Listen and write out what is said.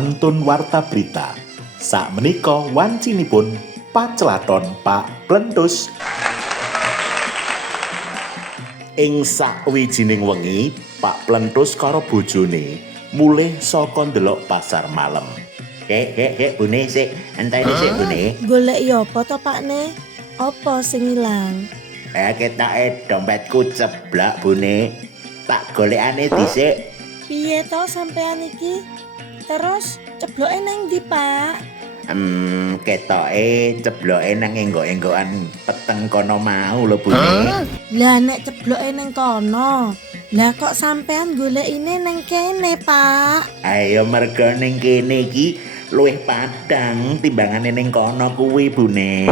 Mantun warta berita. Sakmenika wancinipun pacelaton Pak Plentus. Ing sawijining wengi, Pak Plentus karo bojone mulih saka ndelok pasar malam. Kek, Bune sik, enteni sik Bune. Golek ya apa to, Pakne? Apa sing ilang? Ketoke dompetku ceblak Bune. Tak golekane dhisik. Piye to sampean iki? Terus cebloke nang ndi, Pak? Ketoke cebloke nang enggok-enggokan peteng kono mau lho Bune. Lah nek cebloke nang kono, lah kok sampean golekine nang kene, Pak? Ayo mergo ning kene iki luwih padhang timbangane ning kono kuwi Bune.